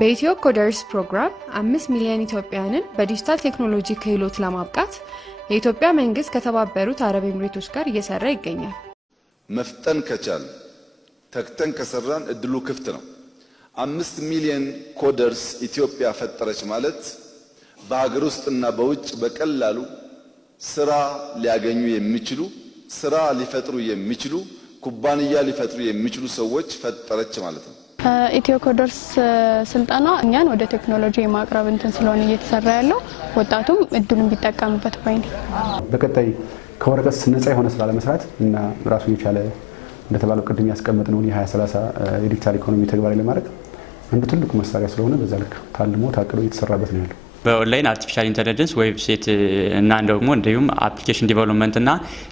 በኢትዮ ኮደርስ ፕሮግራም 5 ሚሊዮን ኢትዮጵያውያንን በዲጂታል ቴክኖሎጂ ክህሎት ለማብቃት የኢትዮጵያ መንግስት ከተባበሩት አረብ ኤሚሬቶች ጋር እየሰራ ይገኛል። መፍጠን ከቻል ተክተን ከሰራን እድሉ ክፍት ነው። 5 ሚሊዮን ኮደርስ ኢትዮጵያ ፈጠረች ማለት በሀገር ውስጥና በውጭ በቀላሉ ስራ ሊያገኙ የሚችሉ ስራ ሊፈጥሩ የሚችሉ ኩባንያ ሊፈጥሩ የሚችሉ ሰዎች ፈጠረች ማለት ነው። ኢትዮ ኮደርስ ስልጠና እኛን ወደ ቴክኖሎጂ የማቅረብ እንትን ስለሆነ እየተሰራ ያለው ወጣቱም እድሉን ቢጠቀምበት ባይ ነኝ። በቀጣይ ከወረቀት ነፃ የሆነ ስራ ለመስራት እና ራሱን የቻለ እንደተባለው ቅድም ያስቀመጥነውን የ2030 የዲጂታል ኢኮኖሚ ተግባራዊ ለማድረግ አንዱ ትልቁ መሳሪያ ስለሆነ በዛ ልክ ታልሞ ታቅዶ እየተሰራበት ነው ያለው። በኦንላይን አርቲፊሻል ኢንተለጀንስ ዌብሳይት እና ደግሞ እንዲሁም አፕሊኬሽን ዲቨሎፕመንት እና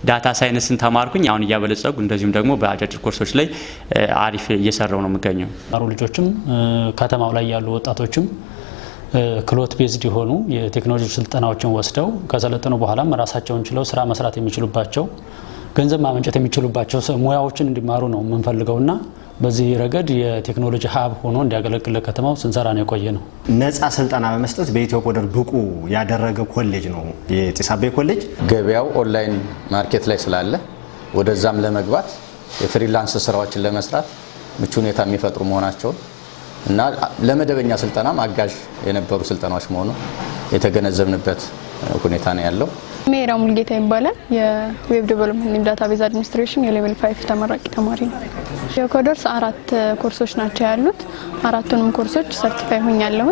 ዳታ ሳይንስን ተማርኩኝ። አሁን እያበለጸጉ እንደዚሁም ደግሞ በአጫጭር ኮርሶች ላይ አሪፍ እየሰራው ነው የምገኘው። አሩ ልጆችም ከተማው ላይ ያሉ ወጣቶችም ክሎት ቤዝድ የሆኑ የቴክኖሎጂ ስልጠናዎችን ወስደው ከሰለጠኑ በኋላም ራሳቸውን ችለው ስራ መስራት የሚችሉባቸው ገንዘብ ማመንጨት የሚችሉባቸው ሙያዎችን እንዲማሩ ነው የምንፈልገውና በዚህ ረገድ የቴክኖሎጂ ሀብ ሆኖ እንዲያገለግል ከተማው ስንሰራ ነው የቆየ ነው። ነፃ ስልጠና በመስጠት በኢትዮ ኮደር ብቁ ያደረገ ኮሌጅ ነው የጢስ አባይ ኮሌጅ። ገበያው ኦንላይን ማርኬት ላይ ስላለ ወደዛም ለመግባት የፍሪላንስ ስራዎችን ለመስራት ምቹ ሁኔታ የሚፈጥሩ መሆናቸው እና ለመደበኛ ስልጠና አጋዥ የነበሩ ስልጠናዎች መሆኑ የተገነዘብንበት ሁኔታ ነው ያለው። ሜራ ሙልጌታ ይባላል። የዌብ ዴቨሎፕመንት እና ዳታቤዝ አድሚኒስትሬሽን የሌቨል 5 ተመራቂ ተማሪ ነው። የኮደርስ 4 ኮርሶች ናቸው ያሉት። 4ቱንም ኮርሶች ሰርቲፋይ ሆኛለሁ።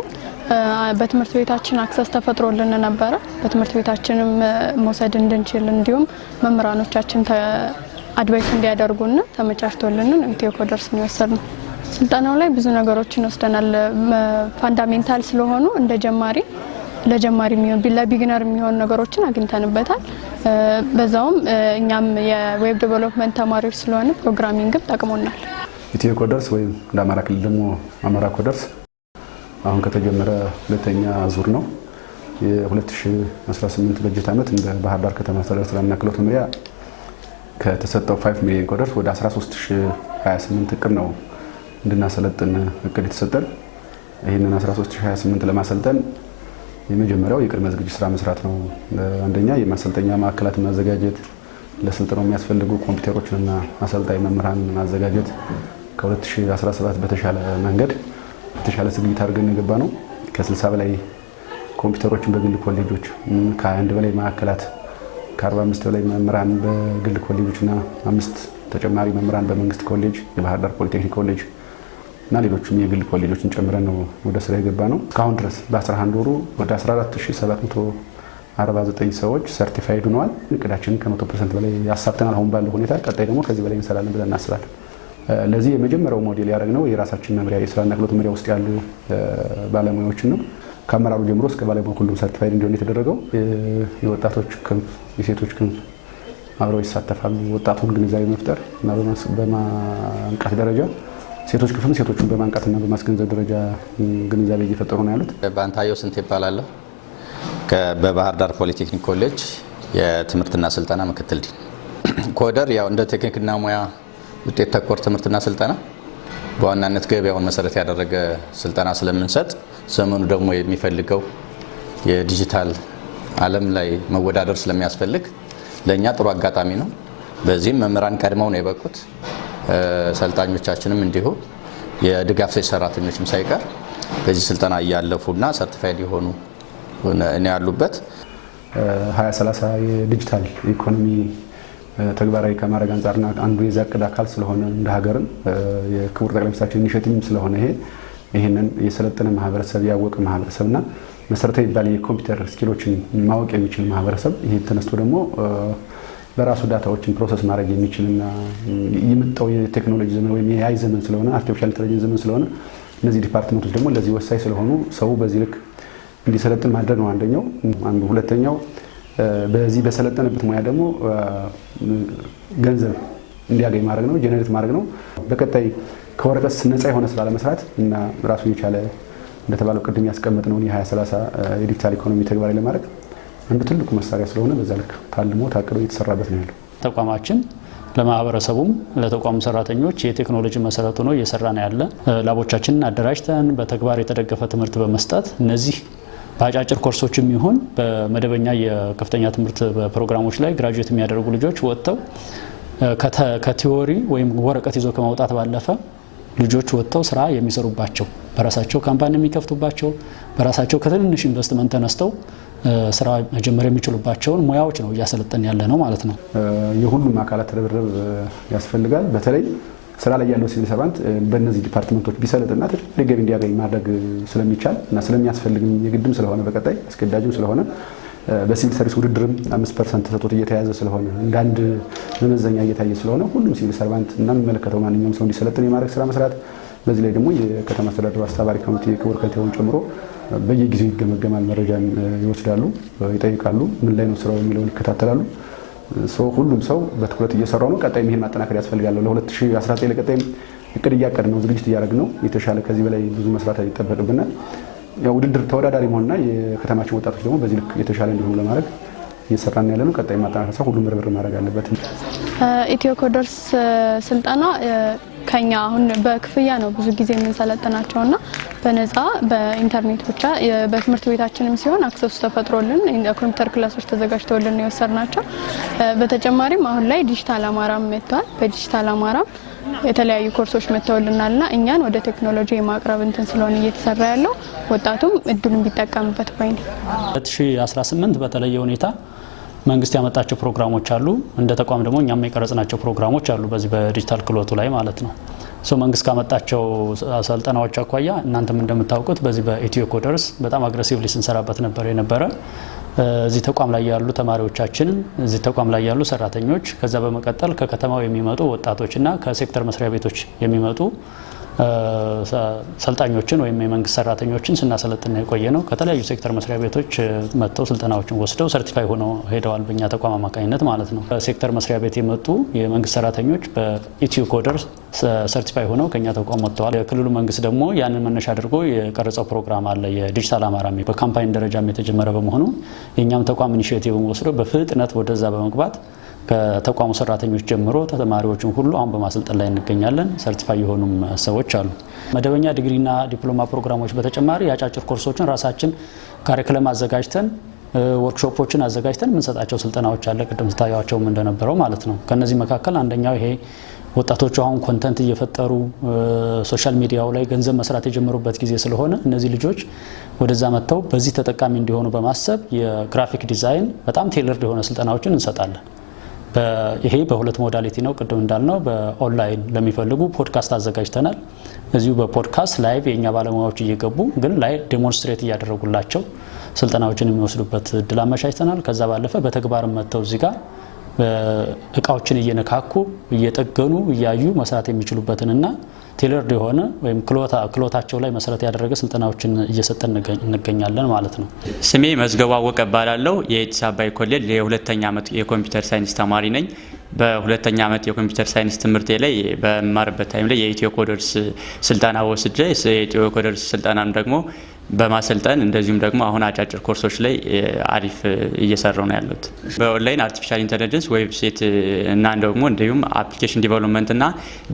በትምህርት ቤታችን አክሰስ ተፈጥሮልን ነበረ። በትምህርት ቤታችንም መውሰድ እንድንችል እንዲሁም መምህራኖቻችን አድቫይስ እንዲያደርጉና ተመቻችቶልን ኢትዮ ኮደርስ ነው የወሰድነው። ስልጠናው ላይ ብዙ ነገሮችን ወስደናል። ፋንዳሜንታል ስለሆኑ እንደ ጀማሪ ለጀማሪ የሚሆን ለቢግነር የሚሆን ነገሮችን አግኝተንበታል። በዛውም እኛም የዌብ ዴቨሎፕመንት ተማሪዎች ስለሆነ ፕሮግራሚንግም ጠቅሞናል። ኢትዮ ኮደርስ ወይም እንደ አማራ ክልል ደግሞ አማራ ኮደርስ አሁን ከተጀመረ ሁለተኛ ዙር ነው። የ2018 በጀት ዓመት እንደ ባህር ዳር ከተማ አስተዳደር ስራና ክህሎት መምሪያ ከተሰጠው 5 ሚሊዮን ኮደርስ ወደ 13028 እቅድ ነው እንድናሰለጥን እቅድ የተሰጠን። ይህንን 13028 ለማሰልጠን የመጀመሪያው የቅድመ ዝግጅት ስራ መስራት ነው። አንደኛ የማሰልጠኛ ማዕከላትን ማዘጋጀት፣ ለስልጠናው የሚያስፈልጉ ኮምፒውተሮችንና አሰልጣኝ መምህራን ማዘጋጀት ከ2017 በተሻለ መንገድ በተሻለ ዝግጅት አድርገን የገባ ነው። ከ60 በላይ ኮምፒውተሮችን በግል ኮሌጆች፣ ከ21 በላይ ማዕከላት፣ ከ45 በላይ መምህራን በግል ኮሌጆችና 5 ተጨማሪ መምህራን በመንግስት ኮሌጅ፣ የባህር ዳር ፖሊቴክኒክ ኮሌጅ እና ሌሎችም የግል ኮሌጆችን ጨምረን ነው ወደ ስራ የገባ ነው። እስካሁን ድረስ በ11 ወሩ ወደ 14749 ሰዎች ሰርቲፋይድ ሆነዋል። እቅዳችንን ከ100% በላይ ያሳክተናል። አሁን ባለው ሁኔታ ቀጣይ ደግሞ ከዚህ በላይ እንሰራለን ብለን እናስባለን። ለዚህ የመጀመሪያው ሞዴል ያደረግነው የራሳችን መምሪያ የስራና ክህሎት መምሪያ ውስጥ ያሉ ባለሙያዎችን ነው። ከአመራሩ ጀምሮ እስከ ባለሙያ ሁሉም ሰርቲፋይድ እንዲሆን የተደረገው። የወጣቶች ክንፍ፣ የሴቶች ክንፍ አብረው ይሳተፋሉ። ወጣቱን ግንዛቤ መፍጠር እና በማንቃት ደረጃ ሴቶች ክፍል ሴቶችን በማንቃትና በማስገንዘብ ደረጃ ግንዛቤ እየፈጠሩ ነው ያሉት። ባንታየው ስንት ይባላለሁ። በባህር ዳር ፖሊቴክኒክ ኮሌጅ የትምህርትና ስልጠና ምክትል ዲን። ኮደር ያው እንደ ቴክኒክና ሙያ ውጤት ተኮር ትምህርትና ስልጠና በዋናነት ገበያውን መሰረት ያደረገ ስልጠና ስለምንሰጥ ዘመኑ ደግሞ የሚፈልገው የዲጂታል ዓለም ላይ መወዳደር ስለሚያስፈልግ ለኛ ጥሩ አጋጣሚ ነው። በዚህም መምህራን ቀድመው ነው የበቁት። ሰልጣኞቻችንም እንዲሁ የድጋፍ ሰጪ ሰራተኞችም ሳይቀር በዚህ ስልጠና እያለፉና ሰርቲፋይድ የሆኑ እኔ ያሉበት 2030 የዲጂታል ኢኮኖሚ ተግባራዊ ከማድረግ አንጻርና አንዱ የዛ እቅድ አካል ስለሆነ እንደ ሀገርም የክቡር ጠቅላይ ሚኒስትራችን ኢኒሼቲቭም ስለሆነ ይሄንን የሰለጠነ ማህበረሰብ ያወቀ ማህበረሰብና መሰረታዊ የሚባል የኮምፒውተር ስኪሎችን ማወቅ የሚችል ማህበረሰብ ይሄ ተነስቶ ደግሞ በራሱ ዳታዎችን ፕሮሰስ ማድረግ የሚችልና የመጣው የቴክኖሎጂ ዘመን ወይም የአይ ዘመን ስለሆነ አርቲፊሻል ኢንተለጀንስ ዘመን ስለሆነ እነዚህ ዲፓርትመንቶች ደግሞ ለዚህ ወሳኝ ስለሆኑ ሰው በዚህ ልክ እንዲሰለጥን ማድረግ ነው አንደኛው። ሁለተኛው በዚህ በሰለጠነበት ሙያ ደግሞ ገንዘብ እንዲያገኝ ማድረግ ነው፣ ጀነሬት ማድረግ ነው። በቀጣይ ከወረቀት ነፃ የሆነ ስራ ለመስራት እና ራሱን የቻለ እንደተባለው ቅድም ያስቀመጥነውን የ2030 የዲጂታል ኢኮኖሚ ተግባራዊ ለማድረግ አንዱ ትልቁ መሳሪያ ስለሆነ በዛ ልክ ታልሞ ታቅዶ እየተሰራበት ነው ያለው። ተቋማችን ለማህበረሰቡም ለተቋሙ ሰራተኞች የቴክኖሎጂ መሰረት ሆኖ እየሰራ ነው ያለ። ላቦቻችንን አደራጅተን በተግባር የተደገፈ ትምህርት በመስጠት እነዚህ በአጫጭር ኮርሶችም ይሁን በመደበኛ የከፍተኛ ትምህርት ፕሮግራሞች ላይ ግራጁዌት የሚያደርጉ ልጆች ወጥተው ከቲዎሪ ወይም ወረቀት ይዞ ከማውጣት ባለፈ ልጆች ወጥተው ስራ የሚሰሩባቸው በራሳቸው ካምፓኒ የሚከፍቱባቸው በራሳቸው ከትንንሽ ኢንቨስትመንት ተነስተው ስራ መጀመር የሚችሉባቸውን ሙያዎች ነው እያሰለጠን ያለ ነው ማለት ነው። የሁሉም አካላት ርብርብ ያስፈልጋል። በተለይ ስራ ላይ ያለው ሲቪል ሰርቫንት በእነዚህ ዲፓርትመንቶች ቢሰለጥና ተጨማሪ ገቢ እንዲያገኝ ማድረግ ስለሚቻል እና ስለሚያስፈልግም የግድም ስለሆነ በቀጣይ አስገዳጅም ስለሆነ በሲቪል ሰርቪስ ውድድርም 5% ተሰጥቶት እየተያዘ ስለሆነ እንዳንድ መመዘኛ እየታየ ስለሆነ ሁሉም ሲቪል ሰርቫንት እና የሚመለከተው ማንኛውም ሰው እንዲሰለጥን የማድረግ ስራ መስራት፣ በዚህ ላይ ደግሞ የከተማ አስተዳደሩ አስተባባሪ ኮሚቴ ክቡር ከንቲባውን ጨምሮ በየጊዜው ይገመገማል፣ መረጃን ይወስዳሉ፣ ይጠይቃሉ፣ ምን ላይ ነው ስራው የሚለውን ይከታተላሉ። ሁሉም ሰው በትኩረት እየሰራው ነው። ቀጣይ ይሄን ማጠናከር ያስፈልጋል። ለ2019 ለቀጣይም እቅድ እያቀድን ነው፣ ዝግጅት እያደረግን ነው። የተሻለ ከዚህ በላይ ብዙ መስራት ይጠበቅብናል። ውድድር ተወዳዳሪ መሆንና የከተማችን ወጣቶች ደግሞ በዚህ ልክ የተሻለ እንዲሆኑ ለማድረግ እየሰራን ያለ ነው። ቀጣይ ማጠናከር ሁሉም ርብርብ ማድረግ አለበት። ኢትዮ ኮደርስ ስልጠና ከኛ አሁን በክፍያ ነው ብዙ ጊዜ የምንሰለጥናቸውና በነፃ በኢንተርኔት ብቻ በትምህርት ቤታችንም ሲሆን አክሰሱ ተፈጥሮልን ኮምፒውተር ክላሶች ተዘጋጅተውልን የወሰድናቸው። በተጨማሪም አሁን ላይ ዲጂታል አማራም መጥቷል። በዲጂታል አማራም የተለያዩ ኮርሶች መጥተውልናልና እኛን ወደ ቴክኖሎጂ የማቅረብ እንትን ስለሆነ እየተሰራ ያለው ወጣቱም እድሉን ቢጠቀምበት ባይ ነው። 2018 በተለየ ሁኔታ መንግስት ያመጣቸው ፕሮግራሞች አሉ። እንደ ተቋም ደግሞ እኛም የቀረጽናቸው ፕሮግራሞች አሉ በዚህ በዲጂታል ክህሎቱ ላይ ማለት ነው። መንግስት ካመጣቸው ስልጠናዎች አኳያ እናንተም እንደምታውቁት በዚህ በኢትዮ ኮደርስ በጣም አግሬሲቭሊ ስንሰራበት የነበረ እዚህ ተቋም ላይ ያሉ ተማሪዎቻችን፣ እዚህ ተቋም ላይ ያሉ ሰራተኞች፣ ከዛ በመቀጠል ከከተማው የሚመጡ ወጣቶችና ከሴክተር መስሪያ ቤቶች የሚመጡ ሰልጣኞችን ወይም የመንግስት ሰራተኞችን ስናሰለጥና የቆየ ነው። ከተለያዩ ሴክተር መስሪያ ቤቶች መጥተው ስልጠናዎችን ወስደው ሰርቲፋይ ሆነው ሄደዋል፣ በእኛ ተቋም አማካኝነት ማለት ነው። በሴክተር መስሪያ ቤት የመጡ የመንግስት ሰራተኞች በኢትዮ ኮደርስ ሰርቲፋይ ሆነው ከኛ ተቋም ወጥተዋል። የክልሉ መንግስት ደግሞ ያንን መነሻ አድርጎ የቀረጸው ፕሮግራም አለ፣ የዲጂታል አማራ በካምፓኒ ደረጃም የተጀመረ በመሆኑ የእኛም ተቋም ኢኒሺዬቲቭን ወስዶ በፍጥነት ወደዛ በመግባት ከተቋሙ ሰራተኞች ጀምሮ ተማሪዎችን ሁሉ አሁን በማሰልጠን ላይ እንገኛለን። ሰርቲፋይ የሆኑም ሰዎች አሉ። መደበኛ ዲግሪና ዲፕሎማ ፕሮግራሞች በተጨማሪ የአጫጭር ኮርሶችን ራሳችን ካሪኩለም አዘጋጅተን ወርክሾፖችን አዘጋጅተን የምንሰጣቸው ስልጠናዎች አለ፣ ቅድም ስታያቸውም እንደነበረው ማለት ነው። ከነዚህ መካከል አንደኛው ይሄ ወጣቶቹ አሁን ኮንተንት እየፈጠሩ ሶሻል ሚዲያው ላይ ገንዘብ መስራት የጀመሩበት ጊዜ ስለሆነ እነዚህ ልጆች ወደዛ መጥተው በዚህ ተጠቃሚ እንዲሆኑ በማሰብ የግራፊክ ዲዛይን በጣም ቴለርድ የሆነ ስልጠናዎችን እንሰጣለን። ይሄ በሁለት ሞዳሊቲ ነው። ቅድም እንዳልነው በኦንላይን ለሚፈልጉ ፖድካስት አዘጋጅተናል። እዚሁ በፖድካስት ላይቭ የኛ ባለሙያዎች እየገቡ ግን ላይ ዴሞንስትሬት እያደረጉላቸው ስልጠናዎችን የሚወስዱበት እድል አመቻችተናል። ከዛ ባለፈ በተግባር መጥተው እዚህ ጋር እቃዎችን እየነካኩ እየጠገኑ እያዩ መስራት የሚችሉበትንና ቴለርድ የሆነ ወይም ክሎታቸው ላይ መሰረት ያደረገ ስልጠናዎችን እየሰጠን እንገኛለን ማለት ነው። ስሜ መዝገቡ አወቀ እባላለሁ። የአዲስ አበባ ኮሌጅ የሁለተኛ ዓመት የኮምፒውተር ሳይንስ ተማሪ ነኝ። በሁለተኛ ዓመት የኮምፒውተር ሳይንስ ትምህርቴ ላይ በመማርበት ታይም ላይ የኢትዮ ኮደርስ ስልጠና ወስጄ የኢትዮ ኮደርስ ስልጠናም ደግሞ በማሰልጠን እንደዚሁም ደግሞ አሁን አጫጭር ኮርሶች ላይ አሪፍ እየሰራው ነው ያሉት። በኦንላይን አርቲፊሻል ኢንተለጀንስ ዌብሳይት እና ደግሞ እንዲሁም አፕሊኬሽን ዲቨሎፕመንት እና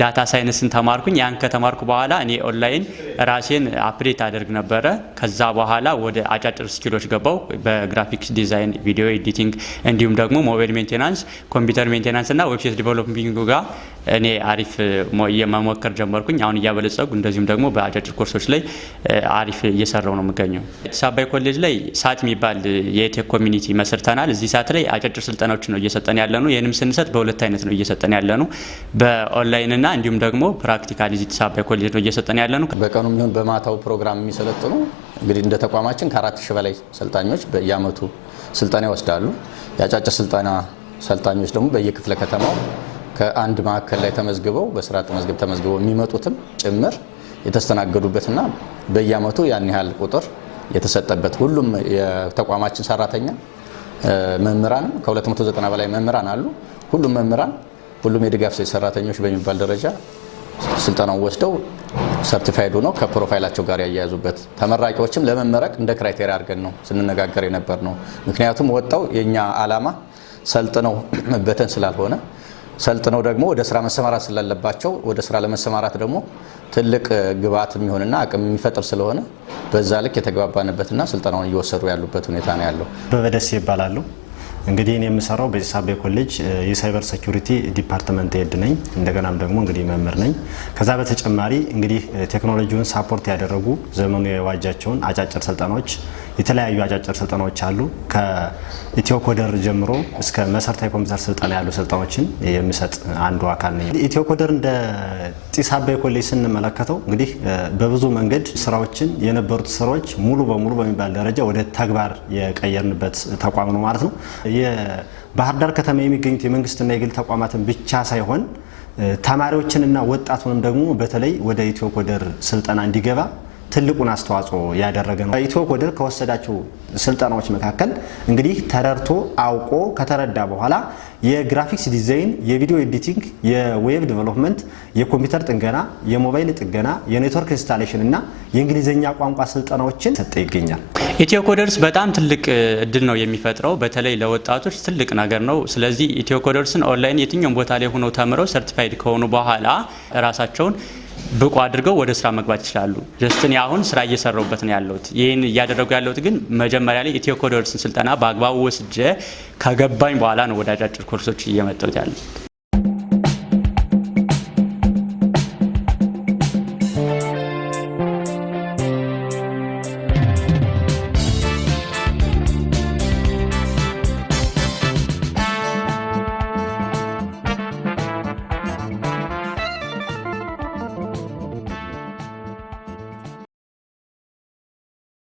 ዳታ ሳይንስን ተማርኩኝ። ያን ከተማርኩ በኋላ እኔ ኦንላይን ራሴን አፕዴት አደርግ ነበረ። ከዛ በኋላ ወደ አጫጭር ስኪሎች ገባው። በግራፊክስ ዲዛይን፣ ቪዲዮ ኤዲቲንግ እንዲሁም ደግሞ ሞባይል ሜንቴናንስ፣ ኮምፒውተር ሜንቴናንስ እና ዌብሳይት ዲቨሎፒንግ ጋር እኔ አሪፍ መሞከር ጀመርኩኝ። አሁን እያበለጸጉ እንደዚሁም ደግሞ በአጫጭር ኮርሶች ላይ አሪፍ እየሰራው ነው የምገኘው። አዲስ አበባ ኮሌጅ ላይ ሳት የሚባል የቴክ ኮሚኒቲ መስርተናል። እዚህ ሳት ላይ አጫጭር ስልጠናዎች ነው እየሰጠን ያለ ነው። ይህንም ስንሰጥ በሁለት አይነት ነው እየሰጠን ያለ ነው፣ በኦንላይን እና እንዲሁም ደግሞ ፕራክቲካሊ እዚህ አዲስ አበባ ኮሌጅ ነው እየሰጠን ያለ ነው። በቀኑም ይሁን በማታው ፕሮግራም የሚሰለጥኑ እንግዲህ እንደ ተቋማችን ከ4000 በላይ ሰልጣኞች በየአመቱ ስልጠና ይወስዳሉ። የአጫጭር ስልጠና ሰልጣኞች ደግሞ በየክፍለ ከተማው ከአንድ ማዕከል ላይ ተመዝግበው በስርዓተ መዝገብ ተመዝግበው የሚመጡትም ጭምር የተስተናገዱበትና በየአመቱ ያን ያህል ቁጥር የተሰጠበት ሁሉም የተቋማችን ሰራተኛ መምህራን ከ290 በላይ መምህራን አሉ። ሁሉም መምህራን ሁሉም የድጋፍ ሰራተኞች በሚባል ደረጃ ስልጠናው ወስደው ሰርቲፋይድ ሆነው ከፕሮፋይላቸው ጋር ያያያዙበት ተመራቂዎችም ለመመረቅ እንደ ክራይቴሪያ አድርገን ነው ስንነጋገር የነበር ነው። ምክንያቱም ወጣው የኛ አላማ ሰልጥነው መበተን ስላልሆነ ሰልጥነው ደግሞ ወደ ስራ መሰማራት ስላለባቸው ወደ ስራ ለመሰማራት ደግሞ ትልቅ ግብዓት የሚሆንና አቅም የሚፈጥር ስለሆነ በዛ ልክ የተግባባንበትና ስልጠናውን እየወሰዱ ያሉበት ሁኔታ ነው ያለው። በበደሴ ይባላሉ። እንግዲህ እኔ የምሰራው በአዲስ አበባ ኮሌጅ የሳይበር ሴኩሪቲ ዲፓርትመንት ሄድ ነኝ። እንደገናም ደግሞ እንግዲህ መምህር ነኝ። ከዛ በተጨማሪ እንግዲህ ቴክኖሎጂውን ሳፖርት ያደረጉ ዘመኑ የዋጃቸውን አጫጭር ስልጠናዎች የተለያዩ አጫጭር ስልጠናዎች አሉ። ከኢትዮ ኮደር ጀምሮ እስከ መሰረታዊ ኮምፒውተር ስልጠና ያሉ ስልጠናዎችን የሚሰጥ አንዱ አካል ነኝ። ኢትዮ ኮደር እንደ ጢስ አባይ ኮሌጅ ስንመለከተው እንግዲህ በብዙ መንገድ ስራዎችን የነበሩት ስራዎች ሙሉ በሙሉ በሚባል ደረጃ ወደ ተግባር የቀየርንበት ተቋም ነው ማለት ነው። የባህር ዳር ከተማ የሚገኙት የመንግስትና የግል ተቋማትን ብቻ ሳይሆን ተማሪዎችንና ወጣቱንም ደግሞ በተለይ ወደ ኢትዮ ኮደር ስልጠና እንዲገባ ትልቁን አስተዋጽኦ ያደረገ ነው። ኢትዮ ኮደር ከወሰዳቸው ስልጠናዎች መካከል እንግዲህ ተረድቶ አውቆ ከተረዳ በኋላ የግራፊክስ ዲዛይን፣ የቪዲዮ ኤዲቲንግ፣ የዌብ ዴቨሎፕመንት፣ የኮምፒውተር ጥገና፣ የሞባይል ጥገና፣ የኔትወርክ ኢንስታሌሽን እና የእንግሊዝኛ ቋንቋ ስልጠናዎችን ሰጠ ይገኛል። ኢትዮ ኮደርስ በጣም ትልቅ እድል ነው የሚፈጥረው። በተለይ ለወጣቶች ትልቅ ነገር ነው። ስለዚህ ኢትዮ ኮደርስን ኦንላይን የትኛውም ቦታ ላይ ሆነው ተምረው ሰርቲፋይድ ከሆኑ በኋላ ራሳቸውን ብቁ አድርገው ወደ ስራ መግባት ይችላሉ። ጀስትን አሁን ስራ እየሰራሁበት ነው ያለሁት። ይህን እያደረጉ ያለሁት ግን መጀመሪያ ላይ ኢትዮ ኮደርስን ስልጠና በአግባቡ ወስጄ ከገባኝ በኋላ ነው ወደ አጫጭር ኮርሶች እየመጣሁት ያለሁት።